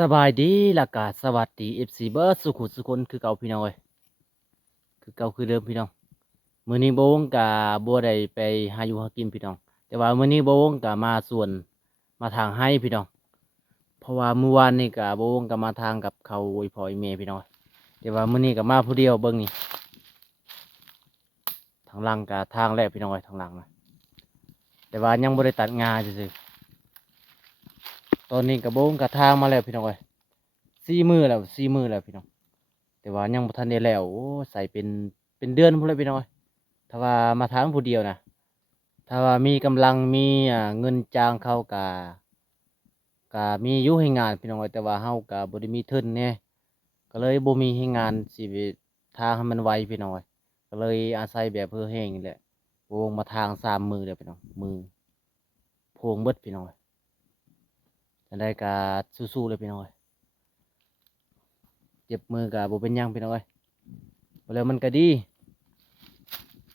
สบายดีและกาสวัสดีFCเบิร์ดสุขุสุคนคือเก่าพี่น้องเอ้ยคือเก่าคือเดิมพี่น้องมื้อนี้บ่วงกะบ่ได้ไปหาอยู่หากินพี่น้องแต่ว่ามื้อนี้บ่วงกะมาสวนมาทางให้พี่น้องเพราะว่าเมื่อวานนี่กะบ่วงกะมาทางกับเขาอวยพรอีเมพี่น้องแต่ว่ามื้อนี้กะมาผู้เดียวเบิ่งนี่ทางหลังกะทางแรกพี่น้องเอ้ยทางหลังนะแต่ว่ายังบ่ได้ตัดงาซื่อๆตอนนี้กะบ่วงกะทางมาแล้วพี่น้องเอ้ย4 มื้อแล้วพี่น้อง แต่ว่ายังบ่ทันได้แล้วโอ้ใส่เป็นเดือนพุ่นเลยพี่น้อยถ้าว่ามาทางผู้เดียวนะถ้าว่ามีกำลังมีเงินจ้างเขาก็มีอยู่ให้งานพี่น้อยแต่ว่าเฮาก็บ่ได้มีทุนแน่ก็เลยบ่มีให้งานสิไปทางให้มันไวพี่น้อยก็เลยอาศัยแบบเพื่อแห้งนี่แหละโป่งมาทาง3 มื้อแล้วพี่น้องมือโพงเบิดพี่น้อยจังได๋ก็สู้ๆเลยพี่น้อยเจ็บมือก็บ่เป็นหยังพี่น้อยบ่แล้วมันก็ดี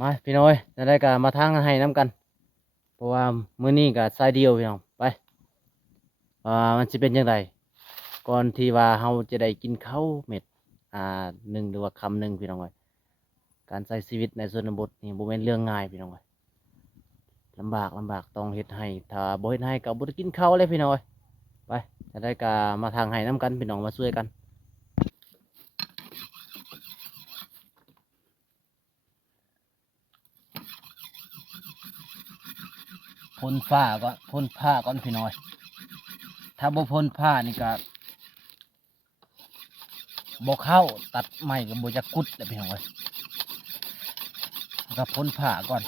มาพี่น้อยจะได้กมาทางให้น้ำกันเพราะว่ามื้อนี้ก็สายเดียวพี่น้องไปมันจะเป็นยังไงก่อนที่ว่าเราจะได้กินข้าวเม็ดหนึ่งหรือว่า1 คำพี่น้องเอ้ยการใช้ชีวิตในชนบทนี่บ่แม่นเรื่องง่ายพี่น้องเอ้ยลำบากต้องเฮ็ดให้ถ้าบ่เฮ็ดให้ก็บ่ได้กินข้าวเลยพี่น้องเอ้ยไปจะได้กมาทางให้น้ำกันพี่น้องมาช่วยกันพ่นฟ้าก่อนพ่นผ้าก่อนพี่น้อยถ้าบ่พ่นผ้านี่ก็ บ่เข้าตัดไม้กับบ่จะกุดเลยพี่น้องเอ้ยแล้วก็พ่นผ้าก่อน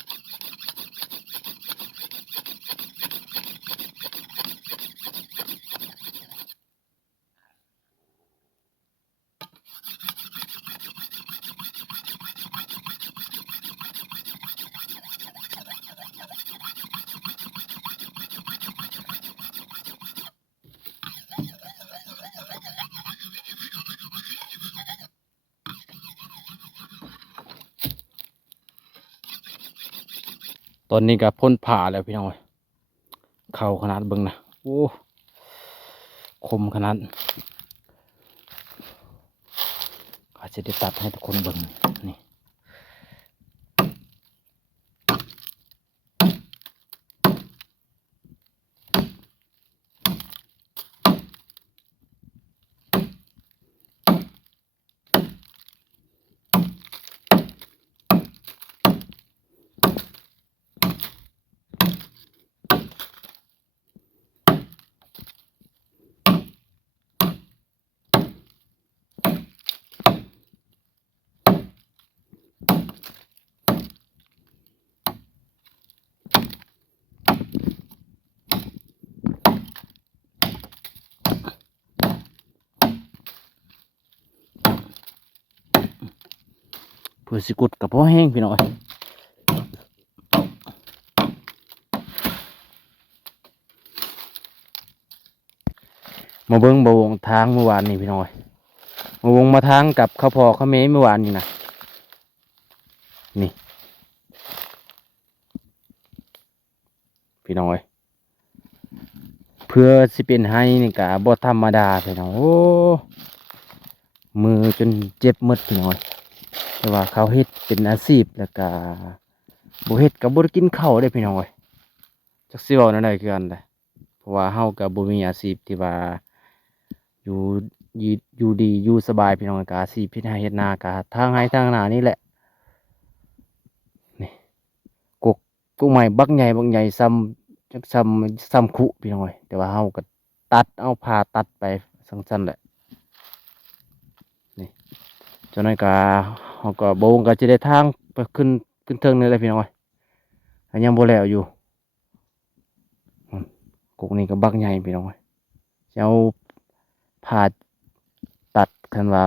ตอนนี้ก็พ่นผ้าแล้วพี่น้องเอ้ยเข้าขนาดเบิ่งนะโอ้คมขนาดอาจจะได้ตัดให้ทุกคนเบิ่งนี่เพื่อสิกุดกับพ่อแห้งพี่น้องเอ้ยมาเบิ่งบ่วงทางเมื่อวานนี่พี่น้องเอ้ยมาวงมาทางกับข้าวพอข้าวเมยเมื่อวานนี่นะนี่พี่น้องเอ้ยเพื่อสิเป็นให้นี่ก็บ่ธรรมดาพี่น้องโอ้มือจนเจ็บหมดพี่น้องเอ้ย แต่ว่าเขาเฮ็ดเป็นอาชีพแล้วก็บ่เฮ็ดก็บ่ได้กินข้าวได้พี่น้องเอ้ยจักสิเว้าแนวใดคือกันแหละเพราะว่าเฮาก็บ่มีอาชีพที่ว่าอยู่อยู่ดีอยู่สบายพี่น้องก็อาชีพเฮ็ดไร่เฮ็ดนาก็ทางไร่ทางนานี่แหละนี่กกกุ้งใหม่บักใหญ่จักซ้ำคุพี่น้องเอ้ยแต่ว่าเฮาก็ตัดเอาผ่าตัดไปซั่นๆแหละนี่จังนั้นก็เฮาก็บ่ก็จะได้ทางไปขึ้นเทิงนี่แหละพี่น้องเอ้ยยังบ่แล้วอยู่ กกนี่ก็บักใหญ่พี่น้องเอ้ยจะเอาผ่าตัดกันว่า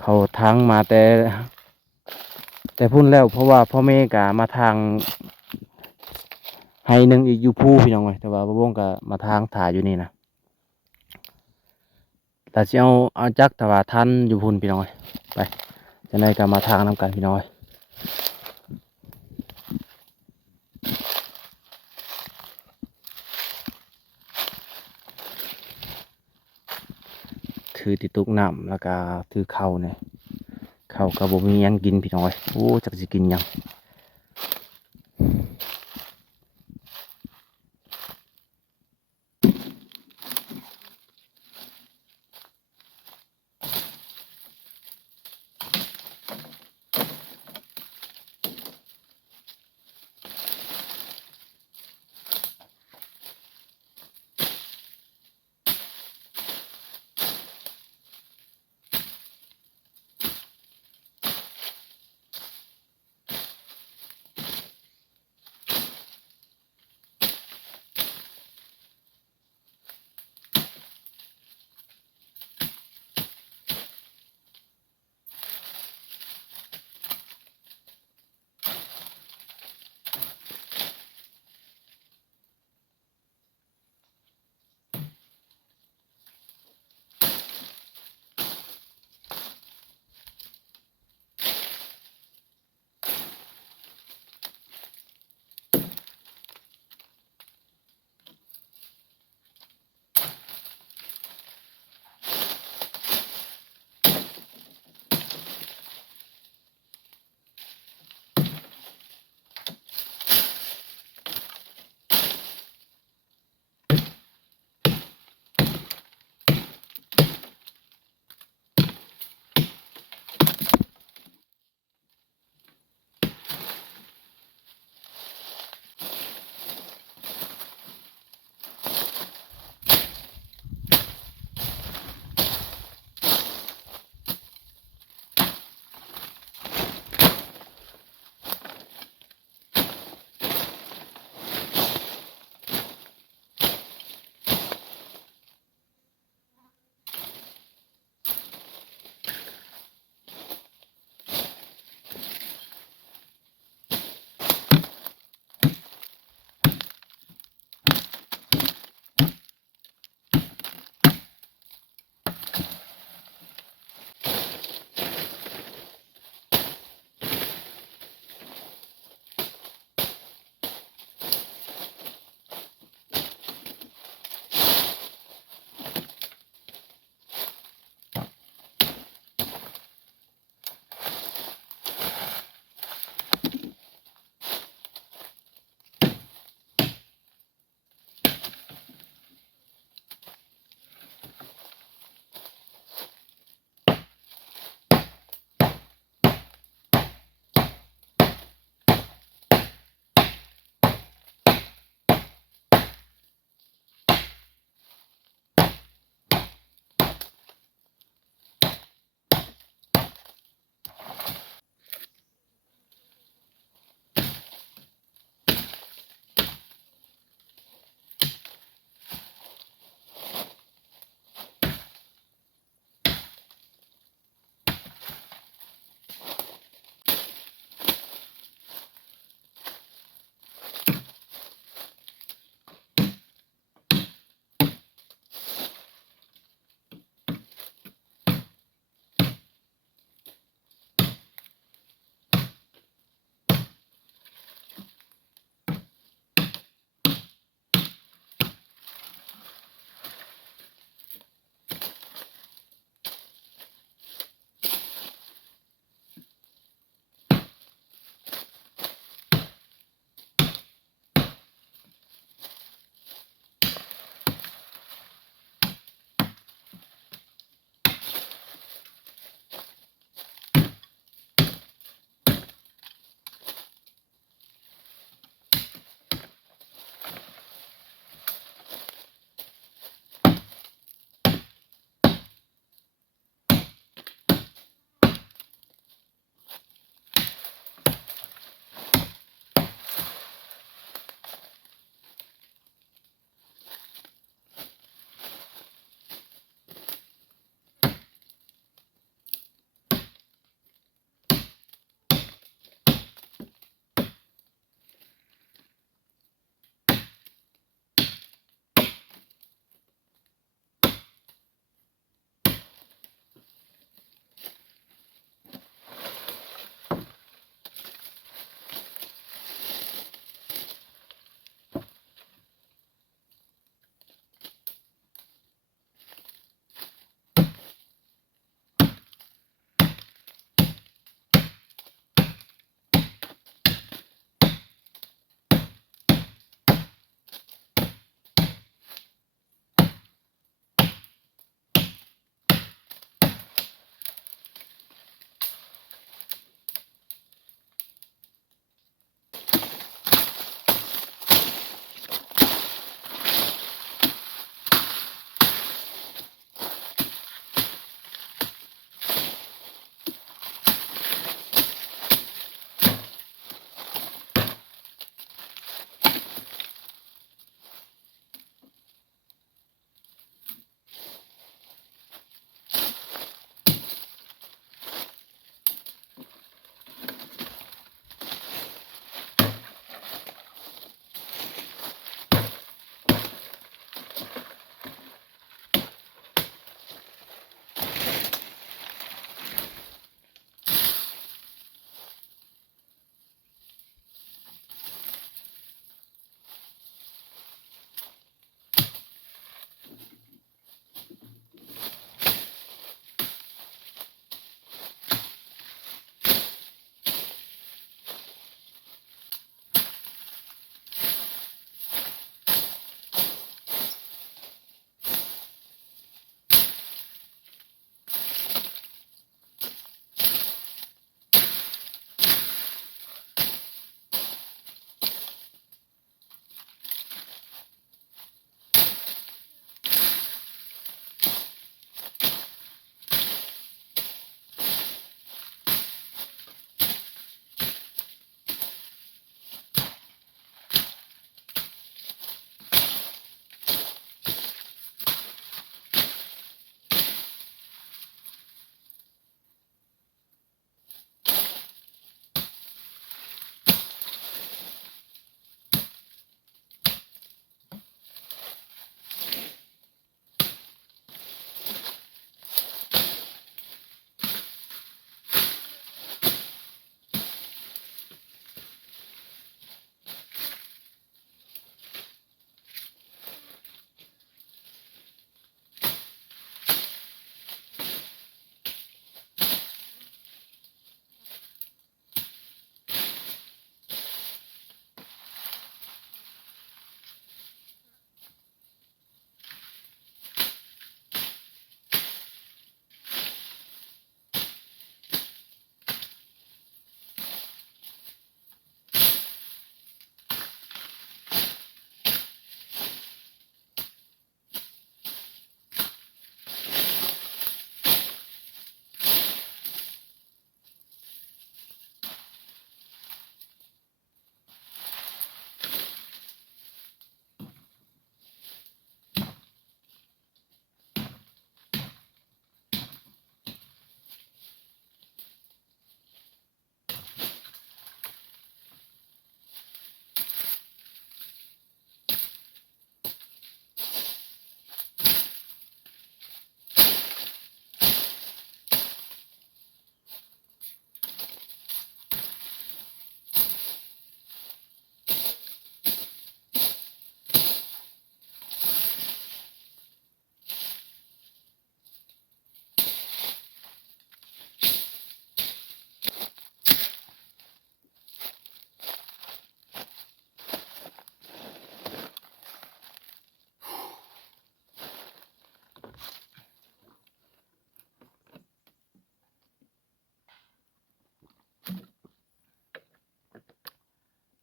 เขาทางมาแต่พุ่นแล้วเพราะว่าพ่อแม่ก็มาทางให้หนึ่งอีกอยู่ผู้พี่น้องเอ้ยแต่ว่าบ่วงก็มาทางถ่ายอยู่นี่นะแต่สิเอาจักแต่ว่าทันอยู่พุ่นพี่น้องเอ้ยไปจะได้ก็มาทางนำกันพี่น้องเอ้ย ถือติตุกน้ำแล้วก็ถือข้าวเนี่ยข้าวก็บ่มีหยังกินพี่น้องเอ้ยโอ้จักสิกินหยัง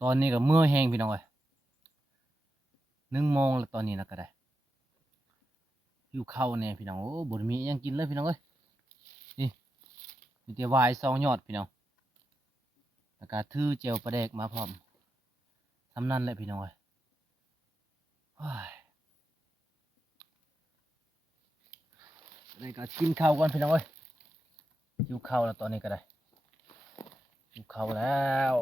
ตอนนี้ก็เมื่อยแห้งพี่น้องเอ้ย1 โมงแล้วตอนนี้นะก็ได้หิวข้าวแน่พี่น้องโอ้บ่ได้มีอิหยังกินเลยพี่น้องเอ้ยนี่มีแต่วาย2 ยอดพี่น้องแล้วก็ถือเจลปลาแดกมาพร้อมสำนั้นแหละพี่น้องเอ้ยโอ้ยนี่ก็กินข้าวก่อนพี่น้องเอ้ยหิวข้าวแล้วตอนนี้ก็ได้หิวข้าวแล้ว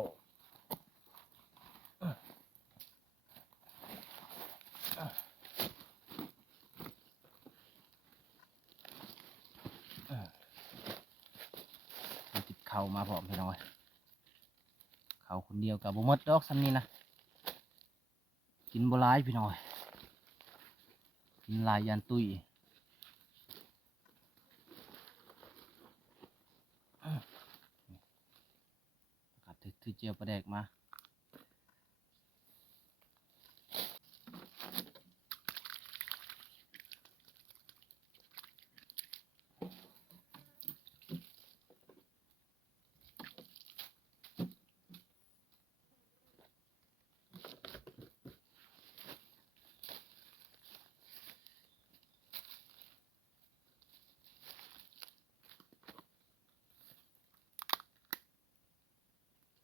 ติดข้าวมาพร้อมพี่น้องเอ้ยข้าวคนเดียวกับบ่หมดดอกซ้ำนี้นะกินบ่หลายพี่น้องเอ้ยกินหลายยันตุ้ยก็ถือเจลปลาแดกมา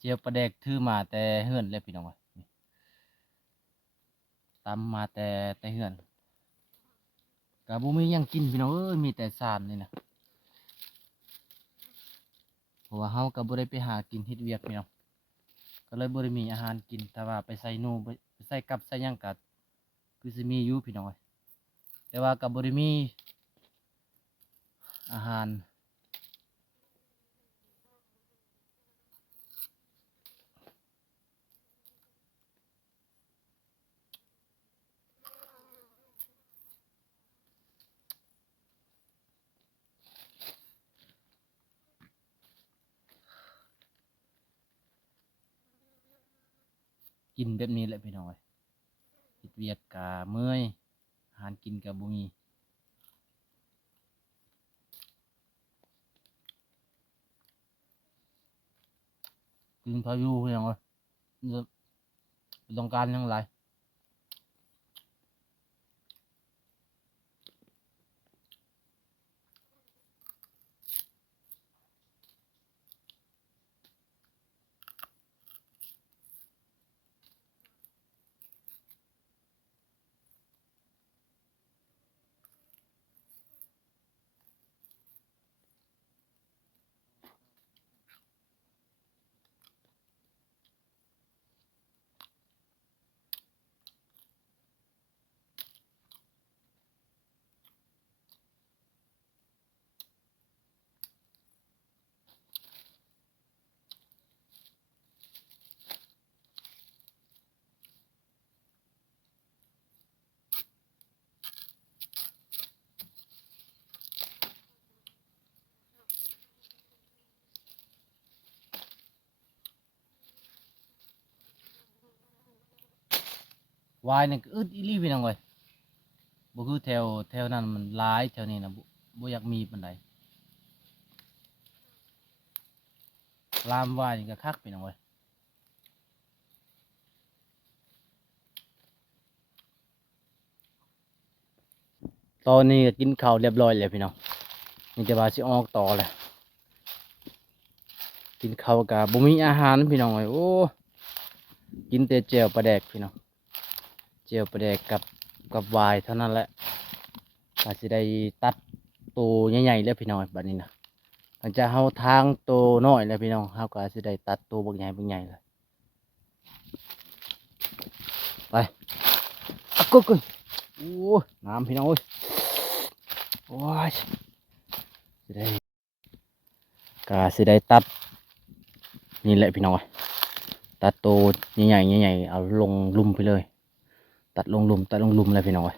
เจลปลาแดกถือมาแต่เฮือนเลยพี่น้องเอ้ยนี่ตำมาแต่เฮือนก็บ่มีหยังกินพี่น้องเอ้ยมีแต่สามนี่นะเพราะว่าเฮาก็บ่ได้ไปหากินเฮ็ดเวียกพี่น้องก็เลยบ่ได้มีอาหารกินแต่ว่าไปใส่หนูไปใส่กับใส่หยังก็คือสิมีอยู่พี่น้องเอ้ยแต่ว่าก็บ่ได้มีอาหารกินแบบนี้แหละพี่น้องเอ้ยเฮ็ดเวียกก็เมื่อยอาหารกินก็บ่มีกินพายุพี่น้องเอ้ยบ่ต้องการหยังหลายวายนี่ก็อึดอีหลีพี่น้องเอ้ยบ่คือแถวนั้นมันหลายแถวนี้นะบ่อยากมีปานใดลามวายนี่ก็คักพี่น้องเอ้ยตอนนี้ก็กินข้าวเรียบร้อยแล้วพี่น้องนี่จะว่าสิออกต่อแหละกินข้าวก็บ่มีอาหารพี่น้องเอ้ยโอ้กินแต่แจ่วปลาแดกพี่น้องแจ่วปลาแดกกับวายเท่านั้นแหละก็สิได้ตัดตัวใหญ่ๆแล้วพี่น้องบัดนี้นะหลังจากเฮาทางตัวน้อยแล้วพี่น้องเฮาก็สิได้ตัดตัวบักใหญ่เลยไปอะกึกโอ้น้ำพี่น้องเอ้ยโอ้ยสิได้ก็สิได้ตัดนี่แหละพี่น้องเอ้ยตัดตัวใหญ่ๆเอาลงลุ่มไปเลยตัดลงลุ่มเลยพี่น้องเอ้ย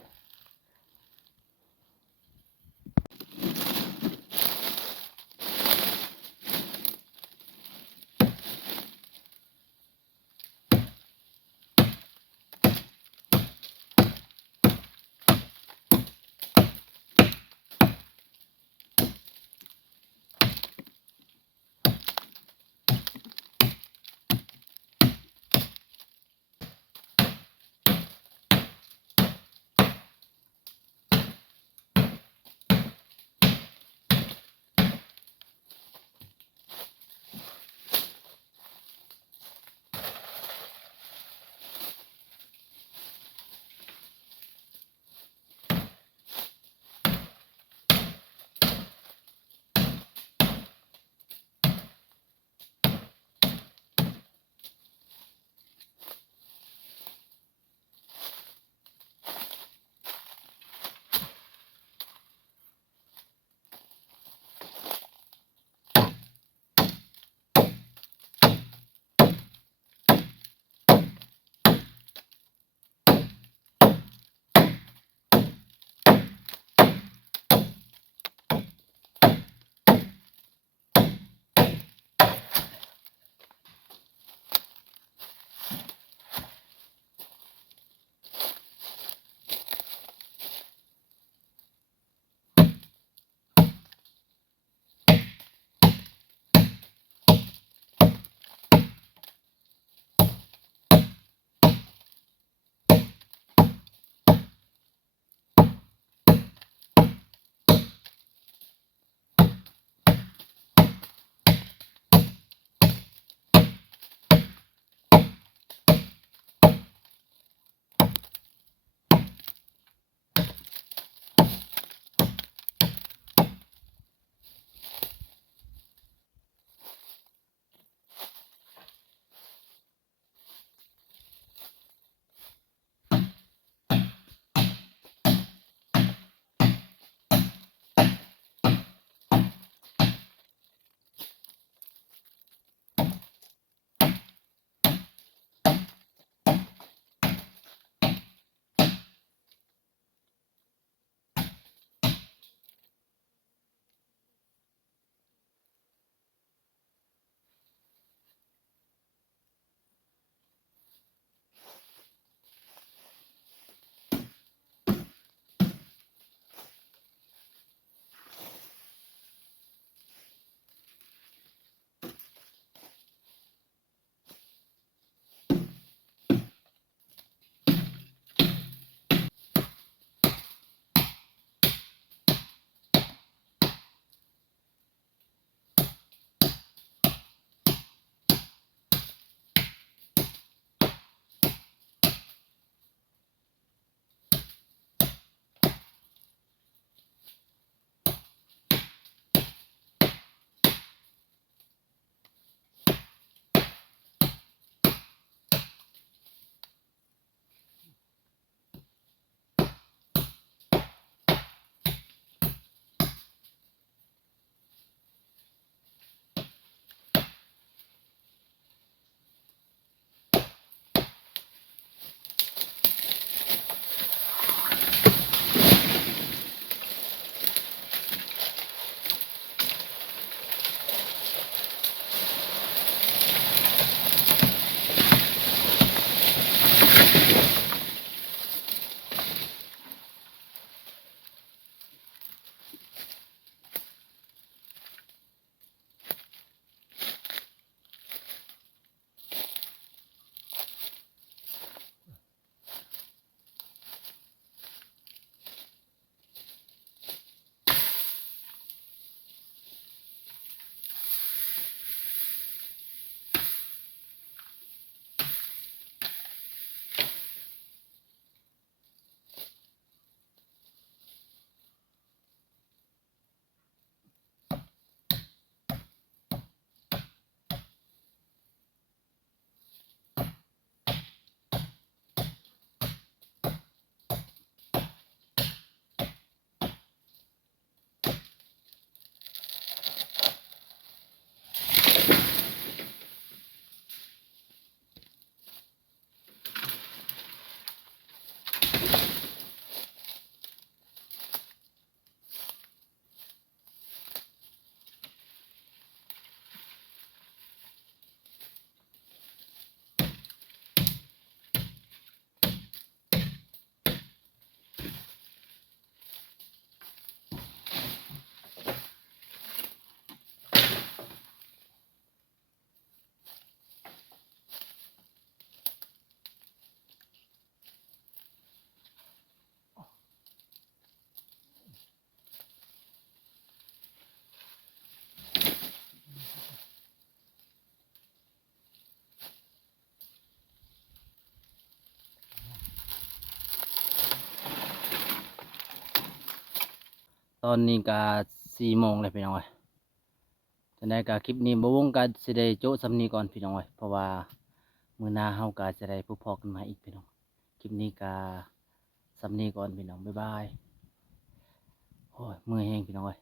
ตอนนี้ก็4 โมงเลยพี่น้องเอ้ยจังได๋ก็คลิปนี้บ่วงก็สิได้โจะสำนี้ก่อนพี่น้องเอ้ยเพราะว่ามื้อหน้าเฮาก็จะได้พบพ้อกันใหม่อีกพี่น้องคลิปนี้ก็สำนี้ก่อนพี่น้องบ๊ายบายโอ้ยเมื่อยแฮงพี่น้องเอ้ย